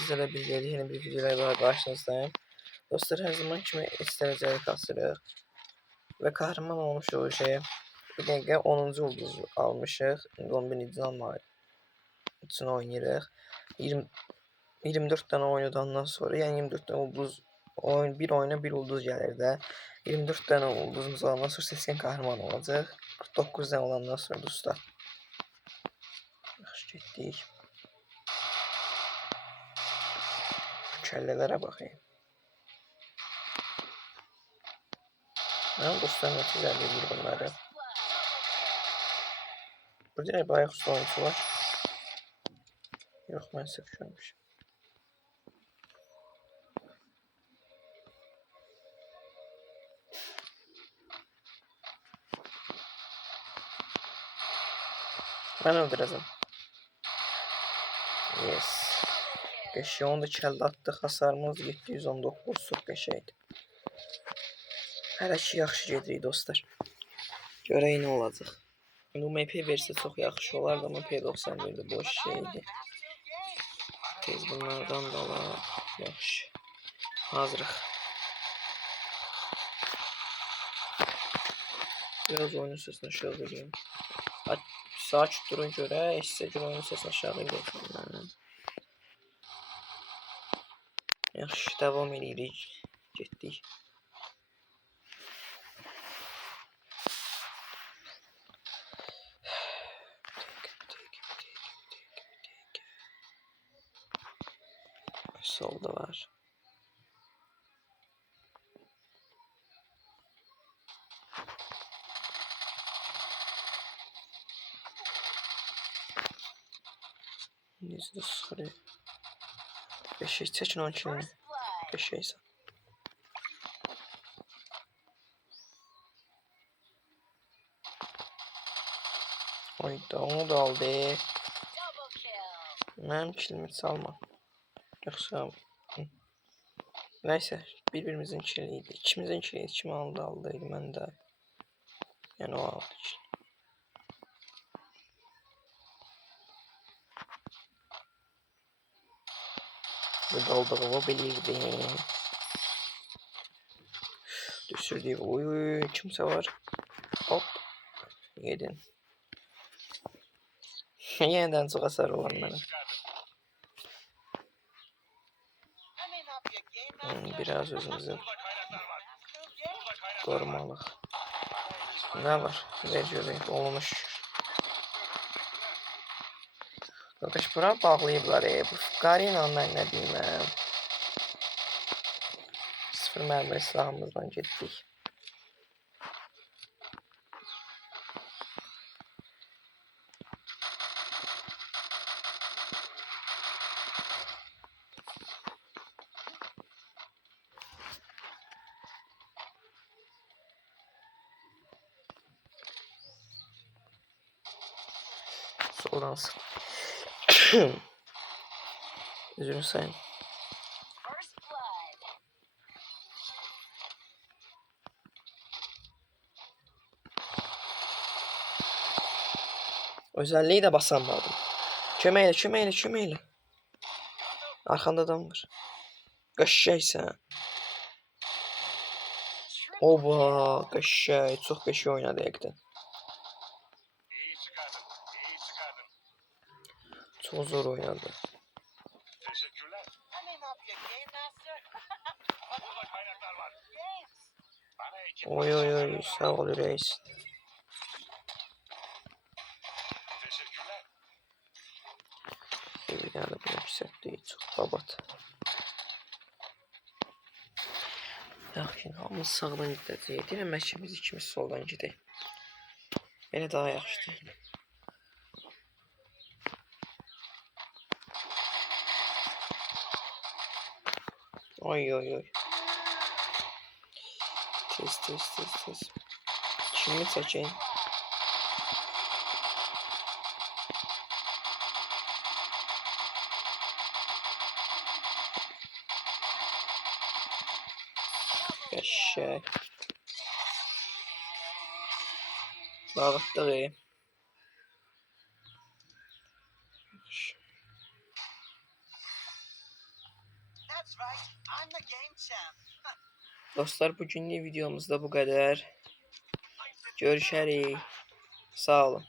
sizlərlə birlikdə yeni bir videoyla qarşınızdayım. Dostlar, hər zaman kimi istərəcəyi kasırıq və qəhrəman olmuş o şey. Bu dəqiqə 10-cu ulduz almışıq. 11-ci almaq üçün oynayırıq. 24 dənə oynadandan sonra, yəni 24 dənə ulduz bir oyuna bir ulduz gəlir də. 24 dənə ulduzumuz olandan sonra seçkin qəhrəman olacaq. 49 dənə olandan sonra dostlar. Yaxşı getdik. Kəllələrə baxayım. Mən dostlar nəticəli edir bunları. Burada nə bayaq usta oyuncu var? Yox, mən səhv görmüşüm. Mən öldürəcəm. Yes. Qəşəy, onu da kəllə atdıq. Hasarımız 719. Çox qəşəydir. Hələ ki yaxşı gedirik dostlar. Görək nə olacaq. Bu MP versə çox yaxşı olardı, amma P91-də boş şeydi. Tez bunlardan da alaq. Yaxşı. Hazırıq. Biraz oyunun sesini aşağı edeyim. Sakit durun görək. Sizə görə oyunun sesini aşağı edeyim. Yaxşı, davam edirik. Getdik. Solda var. Yüzde sıfırı. Beşe seçin 10 kilini. Beşeyse. Oyda onu da aldı. Benim kilimi salma. Yoksa neyse, birbirimizin kiliydi. İkimizin kiliydi. Kim aldıydı mən də. Yəni o aldı kil. Burada olduğumu bilirdim. Düşürdük. Oy, kimsə var. Hop. Yedin. Yeniden çok hasar olan mənə. Biraz özümüzü korumalıyıq. Ne var? Ver görək. Olmuş. Qardaş, bura bağlayıblar. Bu Qarina mən nə bilməm. 0 mərmə silahımızdan getdik. Soldan sık. Üzülün sayın. Özelliği de basamadım. Kömeyle. Arkanda adam var. Qəşəngsən. Oba, qəşəng. Çox qəşəng oynadı həqiqətən. Çok zor oynadı. Oy, sağ ol reis. Bir tane bu yüksekliği çok babat. Yaxşı, hamımız sağdan gidəcəyik. Deyirəm ki, biz ikimiz soldan gedək. Belə daha yaxşıdır. Oy. Tez. Kimi çəkeyim? Qəşəng. Dağıtdıq. Dostlar, bugünlük videomuzda bu qədər. Görüşərik. Sağ olun.